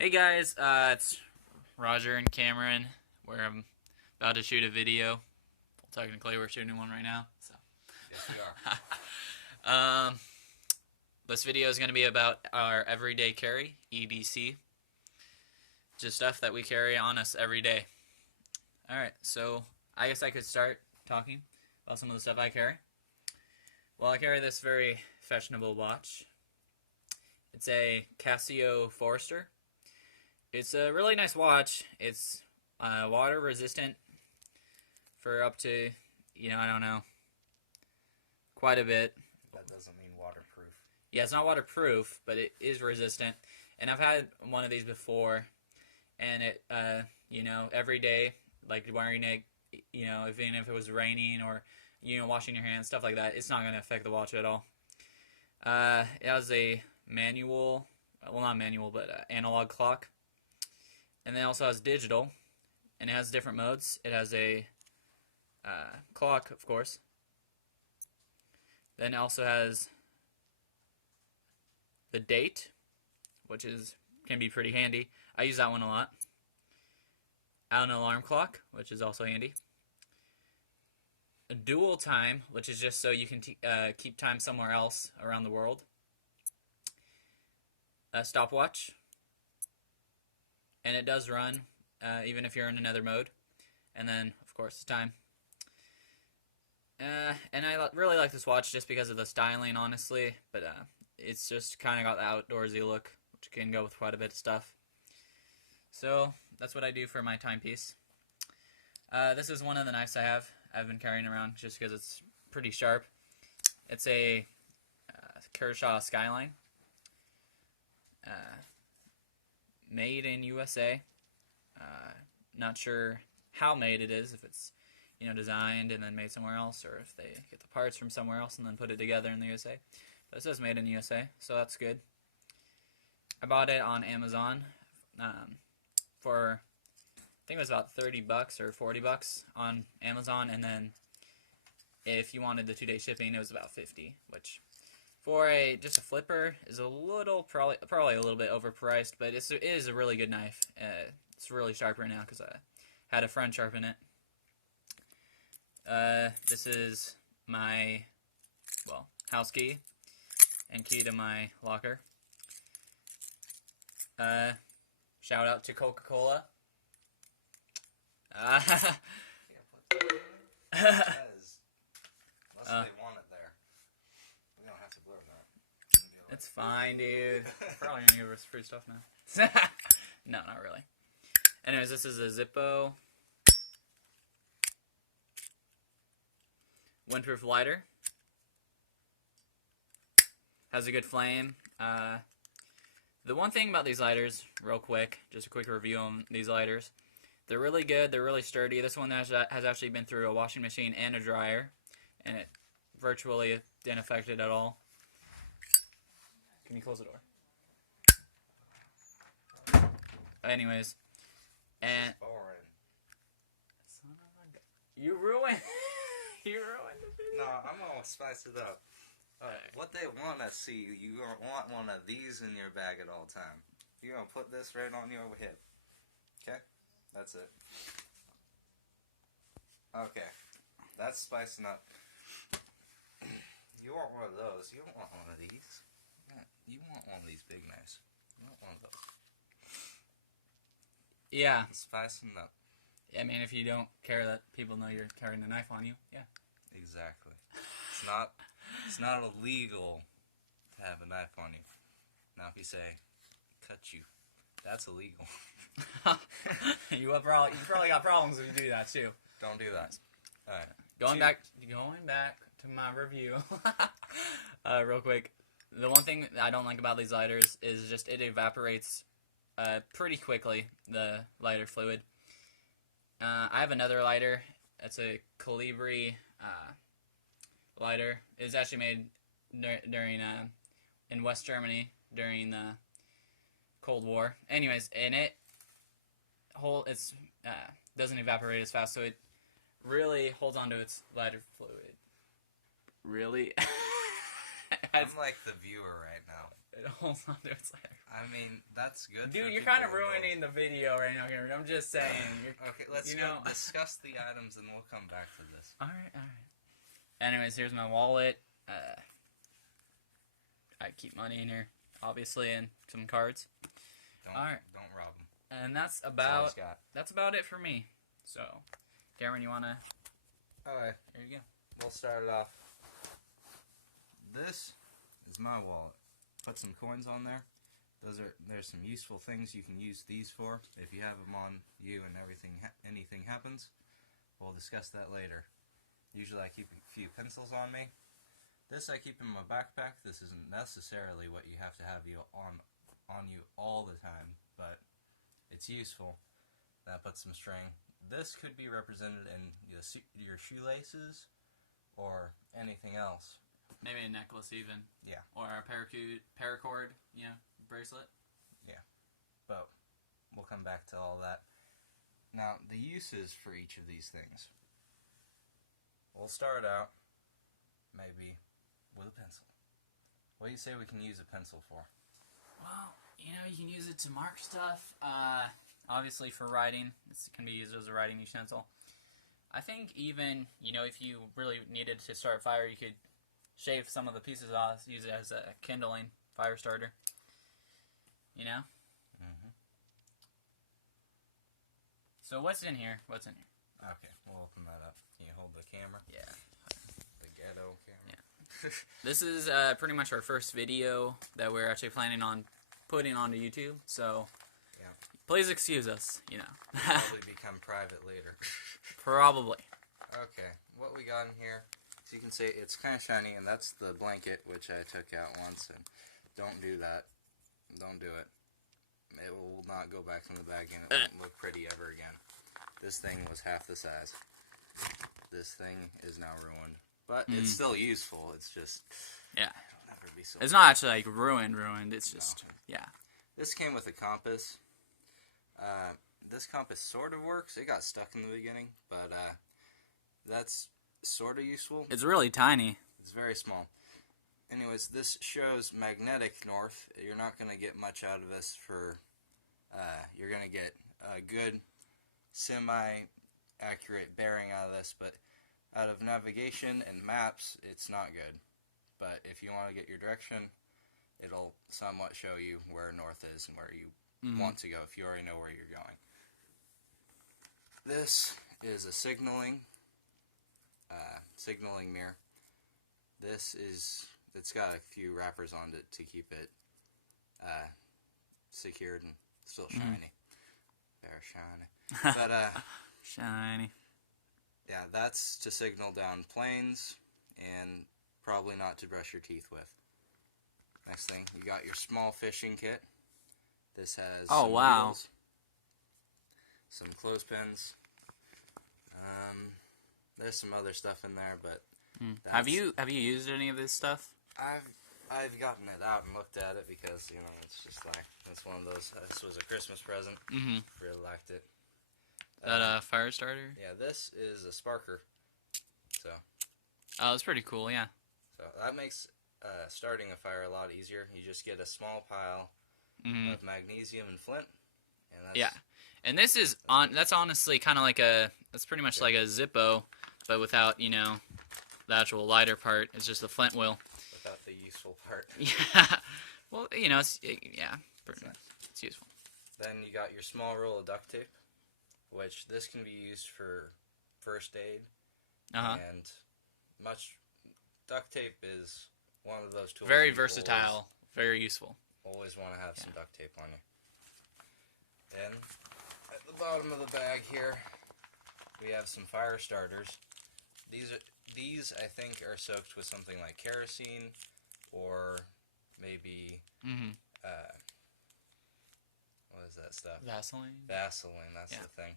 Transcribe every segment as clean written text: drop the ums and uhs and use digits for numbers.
Hey guys, it's Roger and Cameron. I'm about to shoot a video. Well, technically, we're shooting one right now. So, Yes, we are. um, this video is going to be about our everyday carry (EDC), just stuff that we carry on us every day. All right, so I guess I could start talking about some of the stuff I carry. Well, I carry this very fashionable watch. It's a Casio Forester. It's a really nice watch. It's water resistant for up to, I don't know, quite a bit. That doesn't mean waterproof. Yeah, it's not waterproof, but it is resistant. And I've had one of these before, and it, every day, like wearing it, even if it was raining or, washing your hands, stuff like that, it's not going to affect the watch at all. It has a manual, well, not manual, but analog clock. And then it also has digital, and it has different modes. It has a clock, of course. Then it also has the date, which can be pretty handy. I use that one a lot. An alarm clock, which is also handy. A dual time, which is just so you can keep time somewhere else around the world. A stopwatch. And it does run, even if you're in another mode. And then, of course, time. And I really like this watch just because of the styling, honestly. But it's just kind of got the outdoorsy look, which can go with quite a bit of stuff. So, that's what I do for my timepiece. This is one of the knives I've been carrying around just because it's pretty sharp. It's a Kershaw Skyline. Made in USA. Not sure how made it is, if it's designed and then made somewhere else, or if they get the parts from somewhere else and then put it together in the USA. But it says made in USA, so that's good. I bought it on Amazon for, I think it was about $30 or $40 on Amazon, and then if you wanted the 2-day shipping, it was about $50, which for just a flipper is a little, probably a little bit overpriced, but it is a really good knife. It's really sharp right now because I had a friend sharpen it. This is my, house key and key to my locker. Shout out to Coca-Cola. Unless they want it there. We don't have to blur that. It's fine, dude. Probably gonna give us free stuff now. No, not really. Anyways, this is a Zippo windproof lighter. Has a good flame. The one thing about these lighters, real quick, just a quick review on these lighters. They're really good. They're really sturdy. This one has actually been through a washing machine and a dryer, and it virtually didn't affect it at all. Can you close the door? Anyways, and you ruined the video. No, I'm gonna spice it up. What they want to see, you want one of these in your bag at all time. You're gonna put this right on your hip. Okay, that's it. Okay, that's spicing up. You want one of those. You don't want one of these. You want one of these big knives. You want one of those. Yeah. Spicing up. I mean, if you don't care that people know you're carrying a knife on you, yeah. Exactly. It's not illegal to have a knife on you. Now, if you say, cut you, that's illegal. You probably got problems if you do that too. Don't do that. All right. Going back to my review, real quick. The one thing I don't like about these lighters is just it evaporates pretty quickly, the lighter fluid. I have another lighter. It's a Colibri lighter. It was actually made during in West Germany during the Cold War. Anyways, and it doesn't evaporate as fast, so it really holds onto its lighter fluid. Really? I'm like the viewer right now. It holds onto its ladder. I mean, that's good. Dude, for you're people kind of who know. ruining the video right now, Cameron. I'm just saying. Okay, let's you go know. discuss the items and we'll come back to this. Alright. Anyways, here's my wallet. I keep money in here, obviously, and some cards. Don't rob them. And that's That's all about he's got. it for me. So, Cameron, you wanna? Alright, Here you go. we'll start it off. This is my wallet. Put some coins on there. There's some useful things you can use these for. If you have them on you and anything happens, we'll discuss that later. Usually I keep a few pencils on me. This I keep in my backpack. This isn't necessarily what you have to have you on you all the time, but it's useful. That puts some string. This could be represented in your shoelaces or anything else. Maybe a necklace even. Yeah. Or a paracord, bracelet. Yeah. But we'll come back to all that. Now, the uses for each of these things. We'll start out, maybe, with a pencil. What do you say we can use a pencil for? Well, you can use it to mark stuff. Obviously for writing. This can be used as a writing utensil. I think even, if you really needed to start a fire, you could shave some of the pieces off, use it as a kindling fire starter. Mm-hmm. So what's in here? Okay, we'll open that up. Can you hold the camera? Yeah. The ghetto camera? Yeah. This is pretty much our first video that we're actually planning on putting onto YouTube, so yeah. Please excuse us, Probably become private later. Probably. Okay, what we got in here, as you can see, it's kind of shiny, and that's the blanket, which I took out once, and don't do that. Don't do it. It will not go back in the bag, and it won't look pretty ever again. This thing was half the size. This thing is now ruined. But it's still useful, it's just... Yeah. It'll never be so It's not actually, like, ruined, it's just... No. Yeah. This came with a compass. This compass sort of works. It got stuck in the beginning, but that's sort of useful. It's really tiny. It's very small. Anyways, this shows magnetic north. You're not going to get much out of this for... you're going to get a good semi-accurate bearing out of this, but out of navigation and maps, it's not good. But if you want to get your direction, it'll somewhat show you where north is and where you want to go if you already know where you're going. This is a signaling mirror. It's got a few wrappers on it to keep it secured and still shiny. Very shiny. But shiny. yeah, that's to signal down planes and probably not to brush your teeth with. Next thing, you got your small fishing kit. This has some reels, some clothespins. There's some other stuff in there, but have you used any of this stuff? I've gotten it out and looked at it because it's just like it's one of those. This was a Christmas present. Really liked it. That a fire starter? Yeah, this is a sparker. So. Oh, that's pretty cool. Yeah. So that makes starting a fire a lot easier. You just get a small pile of magnesium and flint, and that's, and this is that's honestly kind of like that's pretty much like a Zippo, but without the actual lighter part. It's just the flint wheel. Without the useful part. Yeah. Well, it's useful. Then you got your small roll of duct tape, which this can be used for first aid, and duct tape is one of those tools. Very versatile, very useful. Always want to have some duct tape on you. Then, at the bottom of the bag here, we have some fire starters. These I think are soaked with something like kerosene, or maybe what is that stuff? Vaseline. Vaseline, that's the thing.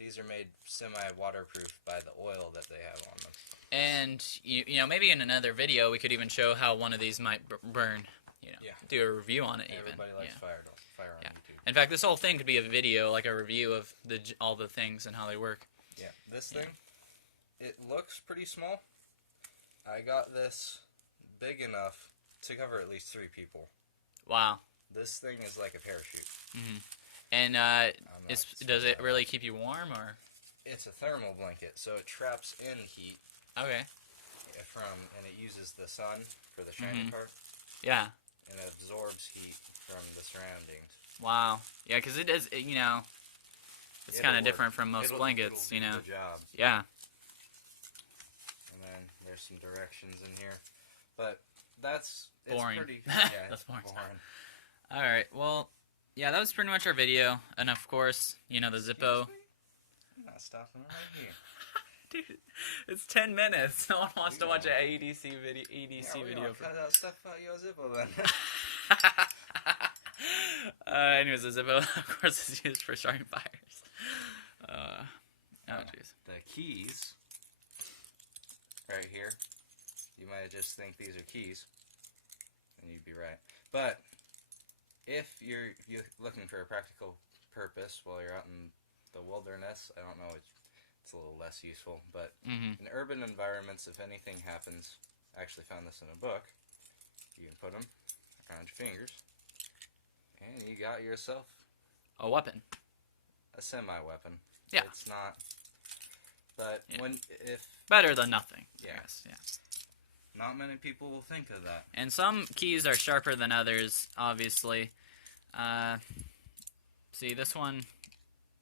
These are made semi-waterproof by the oil that they have on them. And maybe in another video we could even show how one of these might burn. Do a review on it. Everybody likes fire on YouTube. In fact, this whole thing could be a video, like a review of all the things and how they work. Yeah, this thing, it looks pretty small. I got this big enough to cover at least 3 people. Wow. This thing is like a parachute. Mm-hmm. And does it really keep you warm, or? It's a thermal blanket, so it traps in heat. Okay. And it uses the sun for the shiny part. Yeah. And it absorbs heat from the surroundings. Wow. Yeah, because it is, it's kind of different from most blankets, It'll do the job. Yeah. And then there's some directions in here. But it's boring. Pretty, yeah, That's boring. boring. All right. Well, yeah, that was pretty much our video. And of course, the Zippo. I'm not stopping right here. Dude, it's 10 minutes. No one wants to watch an EDC video. Video. Cut out stuff about your Zippo then. Anyways, the Zippo, of course, is used for starting fires. Oh, jeez. The keys, right here. You might just think these are keys, and you'd be right. But if you're looking for a practical purpose while you're out in the wilderness, I don't know. It's a little less useful, but in urban environments, if anything happens, I actually found this in a book, you can put them around your fingers, and you got yourself a weapon. A semi-weapon. Yeah. It's not, but better than nothing. Yeah. Yes, yeah. Not many people will think of that. And some keys are sharper than others, obviously. See, this one,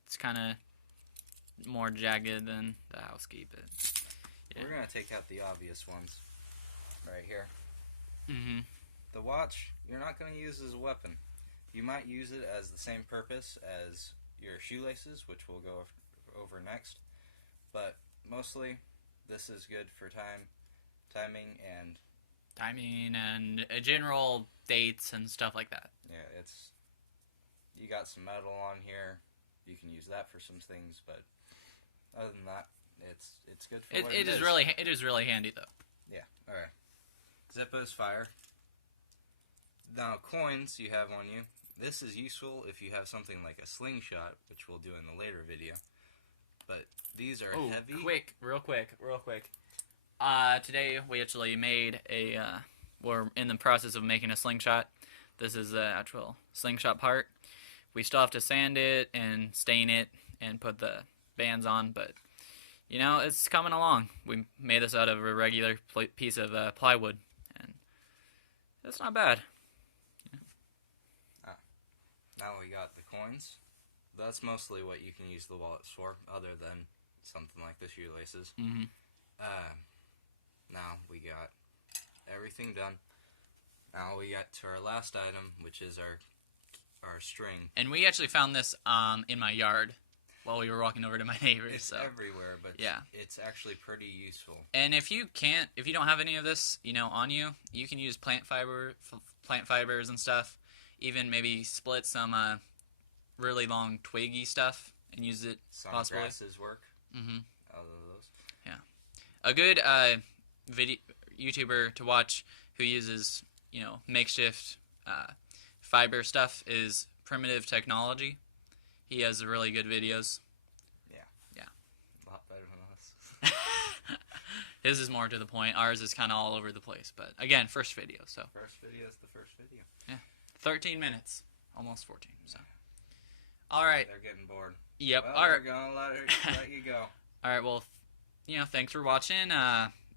it's kind of more jagged than the house key, but yeah. We're going to take out the obvious ones right here. Mm-hmm. The watch, you're not going to use as a weapon. You might use it as the same purpose as your shoelaces, which we'll go over next. But mostly, this is good for timing and general dates and stuff like that. Yeah, you got some metal on here. You can use that for some things, but other than that, it's good for what it is. It is really handy though. Yeah. All right. Zippo's fire. Now coins you have on you. This is useful if you have something like a slingshot, which we'll do in the later video. But these are heavy. Real quick. Today we actually made we're in the process of making a slingshot. This is the actual slingshot part. We still have to sand it and stain it and put the bands on, but it's coming along. We made this out of a regular piece of plywood, and it's not bad. Now we got the coins. That's mostly what you can use the wallets for, other than something like the shoelaces. Mm-hmm. Now we got everything done. Now we got to our last item, which is our string. And we actually found this in my yard while we were walking over to my neighbor's. It's everywhere, but yeah, it's actually pretty useful. And if you don't have any of this, on you, you can use plant fibers and stuff. Even maybe split some really long twiggy stuff and use it. Some possibly. Grasses work. Mm-hmm. Out of those. Yeah, a good video YouTuber to watch who uses makeshift fiber stuff is Primitive Technology. He has really good videos. Yeah. A lot better than us. His is more to the point. Ours is kind of all over the place. But again, first video. So first video is the first video. Yeah. 13 minutes. Almost 14. So. All right. They're getting bored. Yep. Well, all right. We're going to let you go. All right. Well, thanks for watching.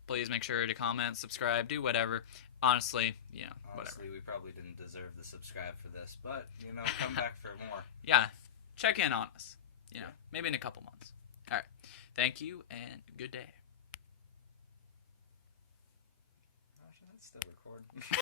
Please make sure to comment, subscribe, do whatever. Honestly, whatever. Honestly, we probably didn't deserve the subscribe for this, but, come back for more. Yeah. Check in on us. Maybe in a couple months. All right. Thank you, and good day. Gosh, that's still recording.